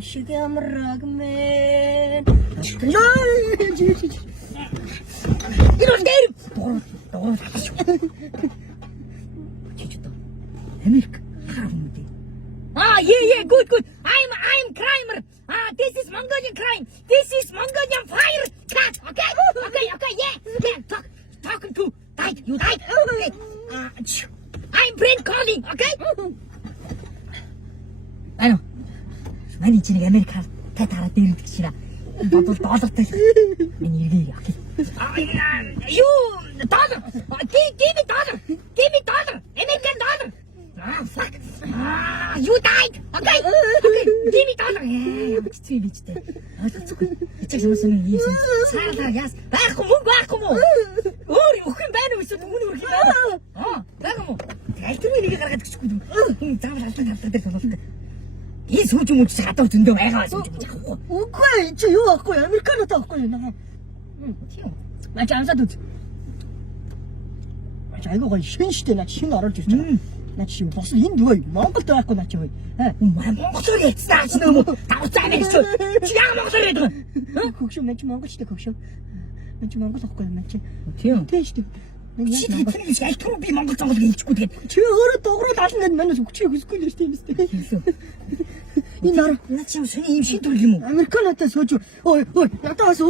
шиг амраг мэн. 이럴 때 너무 제주도 아메리카 하라는데. 예, good. I'm crimer. This is Mongolian crime. This is Mongolian fire cat. Okay, yeah. Talking to died. You died. Okay. I'm brain calling. Okay. 아유, 많이 지는 아메리카 다 달았대는 듯이라. 너도 떠졌대. 아니 이게 오케이. You dollar. Give me dollar. American dollar. Fuck. You died. Okay. Give me dollar. 미치대. 이쪽 정서는 이제 살다 야스. байхгүй 뭐. 우리 өхөн байна уу эсвэл өмнө үргэлж байна. Байгаа мó. Альтмын нэг гаргаад гिचгүй юм. Заавал алдаа дээр болоод. 이 소주 묻지 갔다 오던데 왜 가서 오케이 저 요 갖고 아메리카노 다 갖고 나. 튀어. 맞지 안 사도. 맞지 이거 거의 현시대 나 지금 알아줬잖아. 나 지금 벌써 인도에 몽골도 갖고 나 저기. 뭐 몽골이 했어 지금 뭐 나오잖아 있어. 지가 몽골이도. 국쇼 맨치 몽골 시대 국쇼. 맨치 몽골 갖고 맨치. 튀어. 대시대. 시대 틀리게 잘 토비 몽골 정도 있고 돼. 저 허러 떡으로 나중에 맨날 저 그스쿨 시대 있어. 이 나라 나 지금 손이 임신 돌리면 아메리카노 때 소주 어이 나도 와서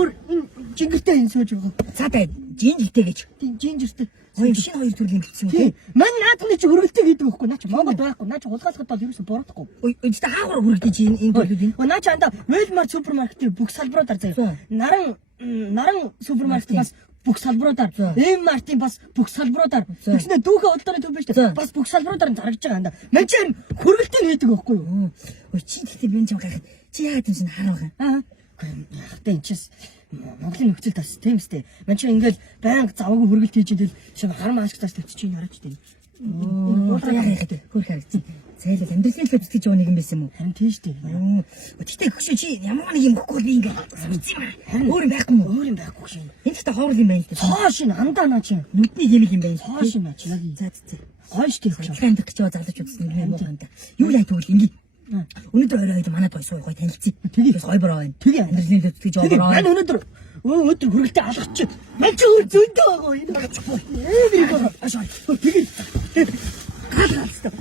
징글 때 소주 사다 진지대게죠 징글 때 임신 хоёр төрлийн гэсэн тийм мань наадны чи өргөлтэй гэдэг байхгүй наа чи Монгол байхгүй наа чи улгаас гадаад ерөөсө боротхгүй өчтө хаагуур хүрдэж энэ төлөвийн наа чи анда Walmart супермаркет бүх салбаруудаар заяа наран супермаркетаас бүх салбаруудаар M-Mart-ийн бас бүх салбаруудаар тэгснэ дүүхэ олдооны төв биш үү бас бүх салбаруудаар зарагдж байгаа анда мань чи хөргөлтэй нээдэг байхгүй юу ой чи тэгтээ би юм гайхаад чи яагаад юм шиг хараагаа яхтай энэ чис Монголын нөхцөл тас тийм үстэй мань чи ингээл байнга заваагүй хөргөлт хийж идэл шиг хар масктаас төччих юм хараач тийм уулаа яагаад хөрх харагдсан зайлал амьдралын төлөв зүтгэж байгаа нэг юм байсан юм уу харин тийм штэ тэгтээ хөшөө чи ямар нэг юм өгөхгүй би ингээд өөр юм байхгүй өөр юм байхгүй шин энэ тэгтээ хоорол юм байна л цоо шин андаа наа чи нүдний хэмиг юм байна цоо шин наа чи яг за гоё штэ хандах гэж байгаа залууч үзсэн юм байна юу яа тэгвэл ингээ өнөөдөр оройд манай той сууй гой танилцъя тэгээс гой бороо байна тэгээ амьдралын төлөв зүтгэж байгаа бороо байна өнөөдөр хөргөлтэй алгач мань чи өөр зөндөө байгаа энэ аачихгүй ээ би гоо ашаа тэгээ гаалгаалстаа